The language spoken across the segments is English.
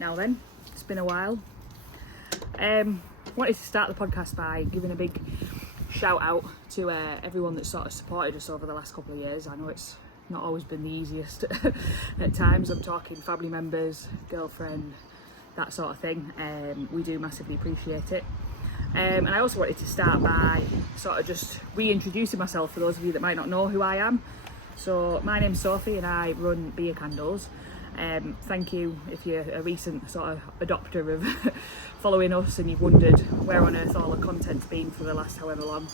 Now then, it's been a while. Wanted to start the podcast by giving a big shout out to everyone that sort of supported us over the last couple of years. I know it's not always been the easiest at times. I'm talking family members, girlfriend, that sort of thing. We do massively appreciate it. And I also wanted to start by sort of just reintroducing myself for those of you that might not know who I am. So my name's Sophie and I run Can-dles. Thank you if you're a recent sort of adopter of following us and you've wondered where on earth all the content's been for the last however long.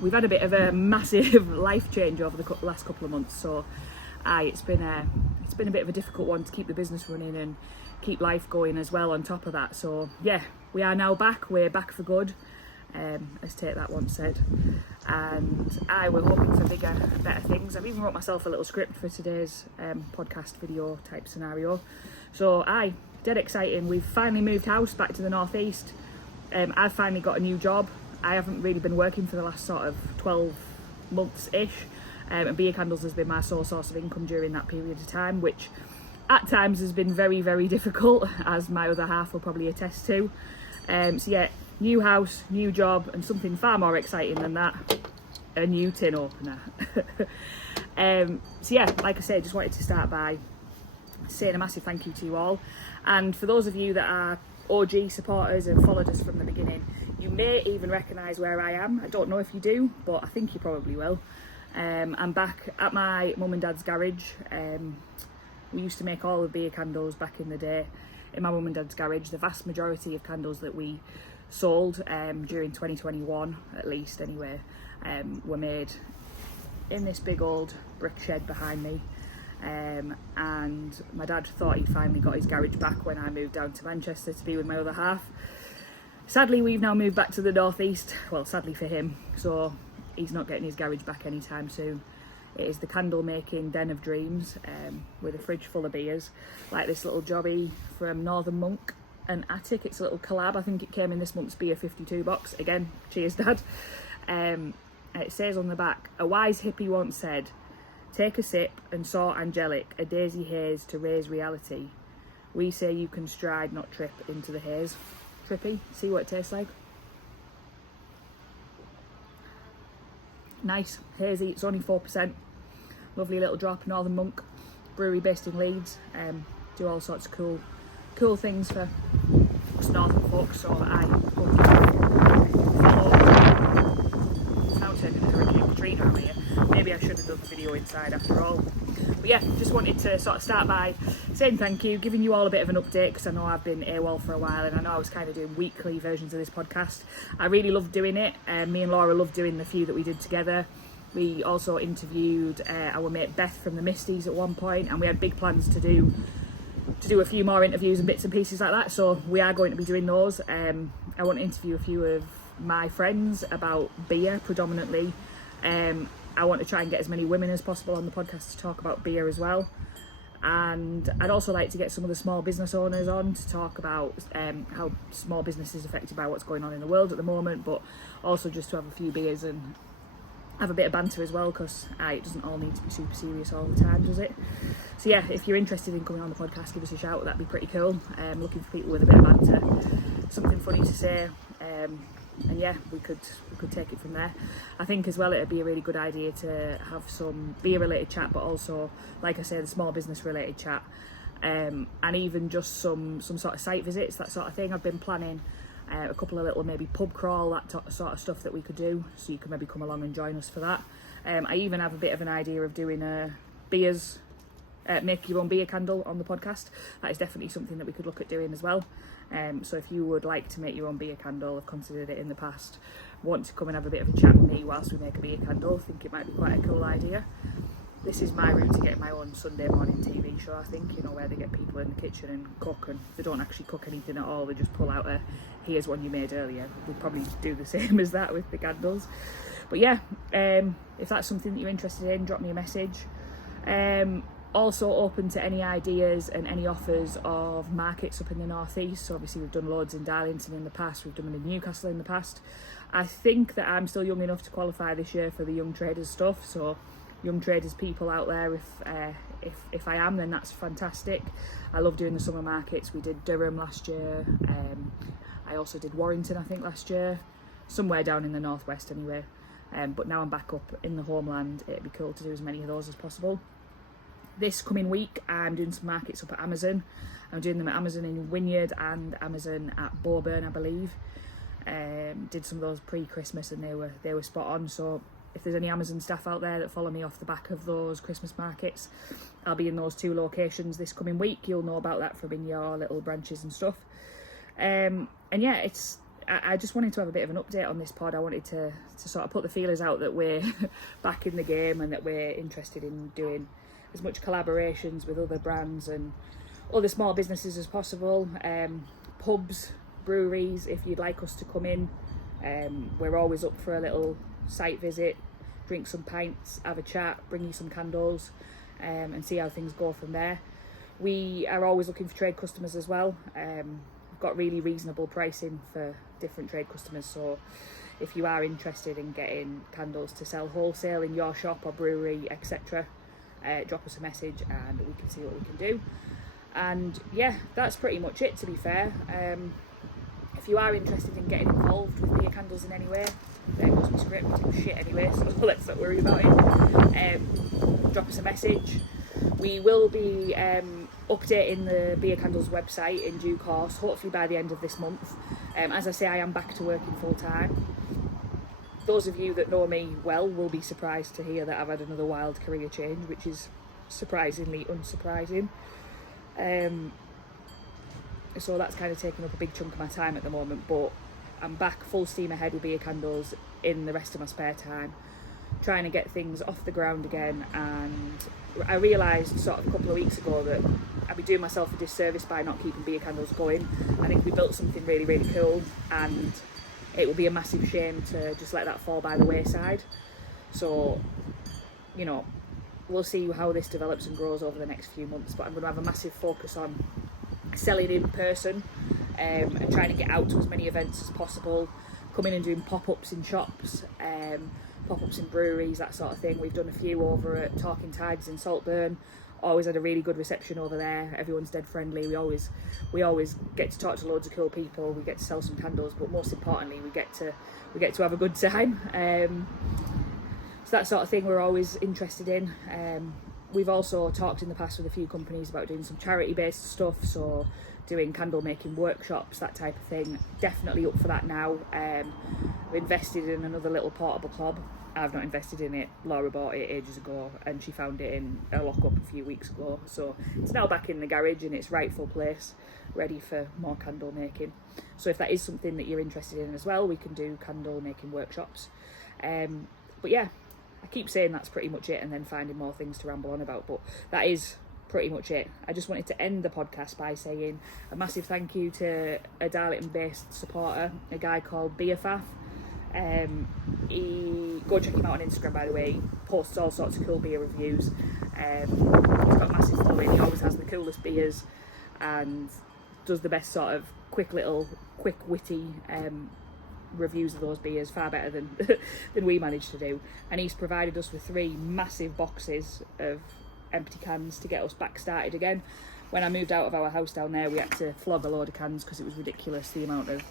We've had a bit of a massive life change over the last couple of months, so it's been a bit of a difficult one to keep the business running and keep life going as well on top of that. So yeah, we are now back. We're back for good, as Take That once said, and we're hoping for bigger and better things. I've even wrote myself a little script for today's podcast video type scenario. So dead exciting. We've finally moved house back to the northeast. I've finally got a new job. I haven't really been working for the last sort of 12 months ish, and Can-dles has been my sole source of income during that period of time, which at times has been very, very difficult, as my other half will probably attest to. So yeah, new house, new job, and something far more exciting than that, a new tin opener. So yeah, like I said, just wanted to start by saying a massive thank you to you all. And for those of you that are OG supporters and followed us from the beginning, you may even recognise where I am. I don't know if you do, but I think you probably will. I'm back at my mum and dad's garage. We used to make all of Can-dles back in the day in my mum and dad's garage. The vast majority of candles that we sold during 2021, at least anyway, were made in this big old brick shed behind me. And my dad thought he'd finally got his garage back when I moved down to Manchester to be with my other half. Sadly, we've now moved back to the northeast. Well, sadly for him, so he's not getting his garage back anytime soon. It is the candle making den of dreams, with a fridge full of beers, like this little jobby from Northern Monk and Attic. It's a little collab. I think it came in this month's Beer 52 box. Again, cheers Dad. And it says on the back, a wise hippie once said, take a sip and saw angelic, a daisy haze to raise reality. We say you can stride, not trip into the haze. Trippy, see what it tastes like. Nice, hazy, it's only 4%. Lovely little drop, Northern Monk, brewery based in Leeds. Do all sorts of cool things for us northern folks, so I hope you follow. It's now turning into Hurricane Katrina out here. Maybe I should have done the video inside after all. But yeah, just wanted to sort of start by saying thank you, giving you all a bit of an update, because I know I've been AWOL for a while and I know I was kind of doing weekly versions of this podcast. I really loved doing it. Me and Laura loved doing the few that we did together. We also interviewed our mate Beth from the Misties at one point, and we had big plans to do a few more interviews and bits and pieces like that, so we are going to be doing those. I want to interview a few of my friends about beer predominantly. I want to try and get as many women as possible on the podcast to talk about beer as well. And I'd also like to get some of the small business owners on to talk about how small business is affected by what's going on in the world at the moment, but also just to have a few beers and have a bit of banter as well, because it doesn't all need to be super serious all the time, does it? So yeah, if you're interested in coming on the podcast, give us a shout. That'd be pretty cool. Looking for people with a bit of banter, something funny to say, and yeah, we could take it from there. I think as well it'd be a really good idea to have some beer related chat, but also, like I said, the small business related chat, and even just some sort of site visits, that sort of thing. I've been planning a couple of little maybe pub crawl, that sort of stuff that we could do, so you can maybe come along and join us for that. I even have a bit of an idea of doing beers, make your own beer candle on the podcast. That is definitely something that we could look at doing as well. So if you would like to make your own beer candle, I've considered it in the past, want to come and have a bit of a chat with me whilst we make a beer candle, I think it might be quite a cool idea. This is my route to getting my own Sunday morning TV show, I think, you know, where they get people in the kitchen and cook, and they don't actually cook anything at all, they just pull out a, here's one you made earlier. We'd probably do the same as that with the Can-dles. But yeah, if that's something that you're interested in, drop me a message. Also open to any ideas and any offers of markets up in the northeast. So obviously we've done loads in Darlington in the past, we've done them in Newcastle in the past. I think that I'm still young enough to qualify this year for the young traders stuff, so young traders people out there. If I am, then that's fantastic. I love doing the summer markets. We did Durham last year. I also did Warrington, I think, last year, somewhere down in the northwest anyway. But now I'm back up in the homeland. It'd be cool to do as many of those as possible. This coming week, I'm doing some markets up at Amazon. I'm doing them at Amazon in Wynyard and Amazon at Boburn, I believe. Did some of those pre-Christmas and they were spot on. So if there's any Amazon staff out there that follow me off the back of those Christmas markets, I'll be in those 2 locations this coming week. You'll know about that from in your little branches and stuff. And yeah, I just wanted to have a bit of an update on this pod. I wanted to sort of put the feelers out that we're back in the game and that we're interested in doing as much collaborations with other brands and other small businesses as possible. Pubs, breweries, if you'd like us to come in, we're always up for a little site visit, drink some pints, have a chat, bring you some candles, and see how things go from there. We are always looking for trade customers as well. We've got really reasonable pricing for different trade customers, so if you are interested in getting candles to sell wholesale in your shop or brewery, etc., drop us a message and we can see what we can do. And yeah, that's pretty much it, to be fair. If you are interested in getting involved with Beer Candles in any way, there goes my script, it's shit anyway, so let's not worry about it. Drop us a message. We will be updating the Beer Candles website in due course, hopefully by the end of this month. As I say, I am back to working full time. Those of you that know me well will be surprised to hear that I've had another wild career change, which is surprisingly unsurprising. So that's kind of taking up a big chunk of my time at the moment, but I'm back full steam ahead with Beer Candles in the rest of my spare time, trying to get things off the ground again. And I realised sort of a couple of weeks ago that I'd be doing myself a disservice by not keeping Beer Candles going. I think we built something really, really cool, and it would be a massive shame to just let that fall by the wayside. So, you know, we'll see how this develops and grows over the next few months, but I'm going to have a massive focus on selling in person, and trying to get out to as many events as possible, coming and doing pop-ups in shops, pop-ups in breweries, that sort of thing. We've done a few over at Talking Tides in Saltburn. Always had a really good reception over there. Everyone's dead friendly. We always get to talk to loads of cool people. We get to sell some candles, but most importantly, we get to have a good time. So that sort of thing we're always interested in. We've also talked in the past with a few companies about doing some charity-based stuff, so doing candle making workshops, that type of thing. Definitely up for that now. We invested in another little portable club. I've not invested in it. Laura bought it ages ago and she found it in a lock-up a few weeks ago. So it's now back in the garage in its rightful place, ready for more candle making. So if that is something that you're interested in as well, we can do candle making workshops. But yeah, I keep saying that's pretty much it and then finding more things to ramble on about, but that is pretty much it. I just wanted to end the podcast by saying a massive thank you to a Darlington-based supporter, a guy called Beerfaff. Go check him out on Instagram, by the way. He posts all sorts of cool beer reviews. He's got a massive following. He always has the coolest beers and does the best sort of quick, witty reviews of those beers, far better than than we managed to do. And he's provided us with 3 massive boxes of empty cans to get us back started again. When I moved out of our house down there, we had to flog a load of cans because it was ridiculous the amount of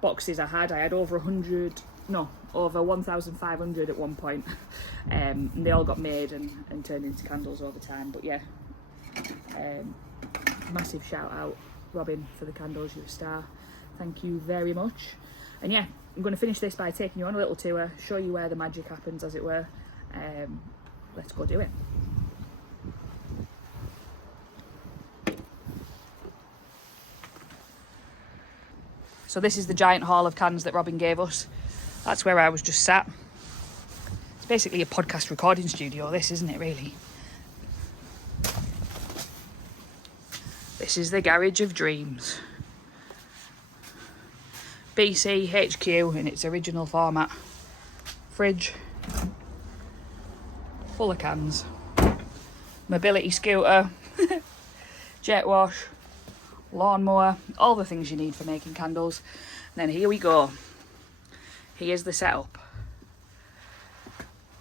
boxes I had. I had over 1,500 at one point, and they all got made and turned into candles over time. But yeah, massive shout out, Robin, for the candles. You're a star. Thank you very much. And yeah, I'm going to finish this by taking you on a little tour, show you where the magic happens, as it were. Let's go do it. So this is the giant hall of cans that Robin gave us. That's where I was just sat. It's basically a podcast recording studio, this, isn't it, really? This is the Garage of Dreams. BC HQ in its original format. Fridge. Full of cans. Mobility scooter. Jet wash. Lawnmower, all the things you need for making candles. And then here we go. Here's the setup.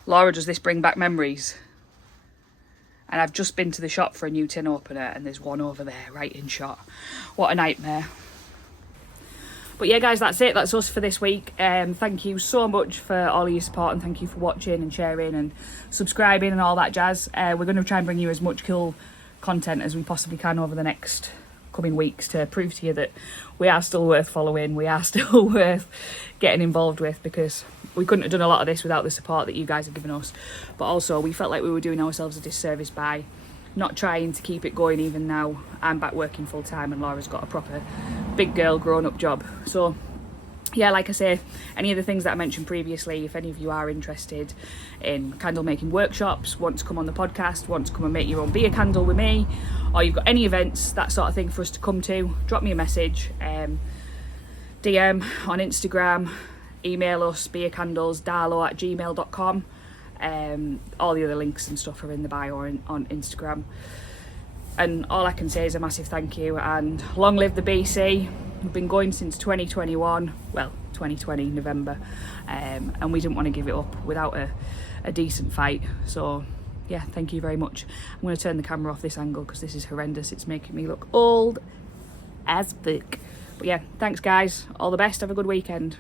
Laura, does this bring back memories? And I've just been to the shop for a new tin opener and there's one over there right in shot. What a nightmare. But yeah guys, that's it. That's us for this week. Thank you so much for all of your support, and thank you for watching and sharing and subscribing and all that jazz. We're going to try and bring you as much cool content as we possibly can over the next coming weeks to prove to you that we are still worth following, we are still worth getting involved with, because we couldn't have done a lot of this without the support that you guys have given us. But also we felt like we were doing ourselves a disservice by not trying to keep it going. Even now I'm back working full time and Laura's got a proper big girl grown up job. So yeah, like I say, any of the things that I mentioned previously, if any of you are interested in candle making workshops, want to come on the podcast, want to come and make your own beer candle with me, or you've got any events, that sort of thing for us to come to, drop me a message, DM on Instagram, email us, beercandlesdarlow@gmail.com. All the other links and stuff are in the bio on Instagram. And all I can say is a massive thank you, and long live the BC. We've been going since 2021, well 2020 November, and we didn't want to give it up without a decent fight. So yeah, thank you very much. I'm going to turn the camera off this angle because this is horrendous. It's making me look old as fuck. But yeah, thanks guys, all the best, have a good weekend.